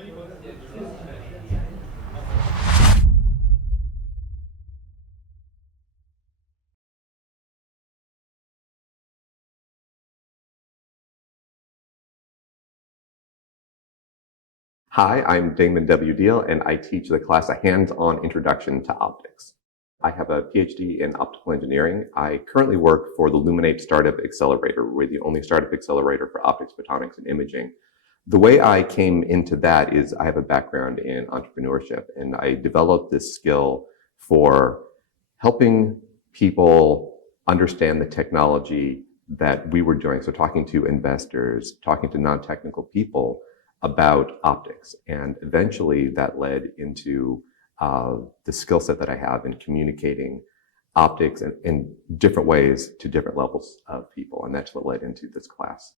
Hi, I'm Damon Diehl, and I teach the class A Hands-On Introduction to Optics. I have a PhD in optical engineering. I currently work for the Luminate Startup Accelerator. We're the only startup accelerator for optics, photonics, and imaging. The way I came into that is I have a background in entrepreneurship, and I developed this skill for helping people understand the technology that we were doing. So talking to investors, talking to non-technical people about optics. And eventually that led into the skill set that I have in communicating optics in different ways to different levels of people. And that's what led into this class.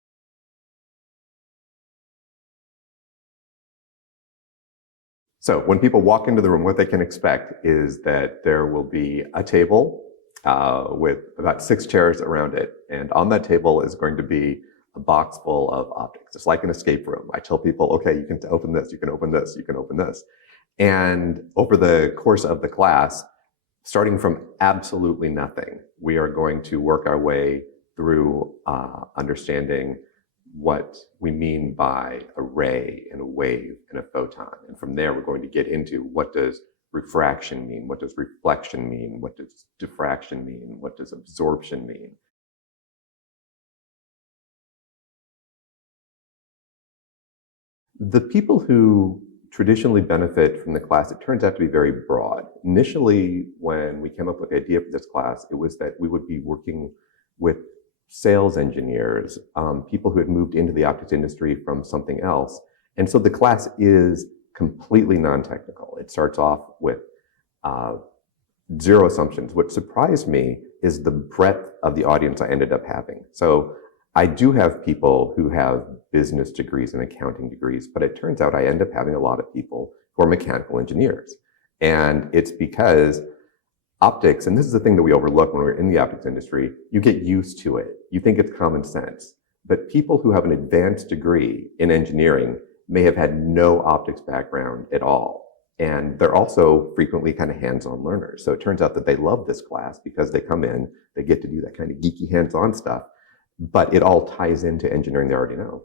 So when people walk into the room, what they can expect is that there will be a table with about 6 chairs around it. And on that table is going to be a box full of optics. It's like an escape room. I tell people, okay, you can open this, you can open this, you can open this. And over the course of the class, starting from absolutely nothing, we are going to work our way through understanding what we mean by a ray and a wave and a photon. And from there, we're going to get into what does refraction mean? What does reflection mean? What does diffraction mean? What does absorption mean? The people who traditionally benefit from the class, it turns out to be very broad. Initially, when we came up with the idea for this class, it was that we would be working with sales engineers, people who had moved into the optics industry from something else. And so the class is completely non-technical. It starts off with zero assumptions. What surprised me is the breadth of the audience I ended up having. So I do have people who have business degrees and accounting degrees, but it turns out I end up having a lot of people who are mechanical engineers. And it's because optics, and this is the thing that we overlook when we're in the optics industry, you get used to it. You think it's common sense. But people who have an advanced degree in engineering may have had no optics background at all. And they're also frequently kind of hands-on learners. So it turns out that they love this class because they come in, they get to do that kind of geeky hands-on stuff, but it all ties into engineering they already know.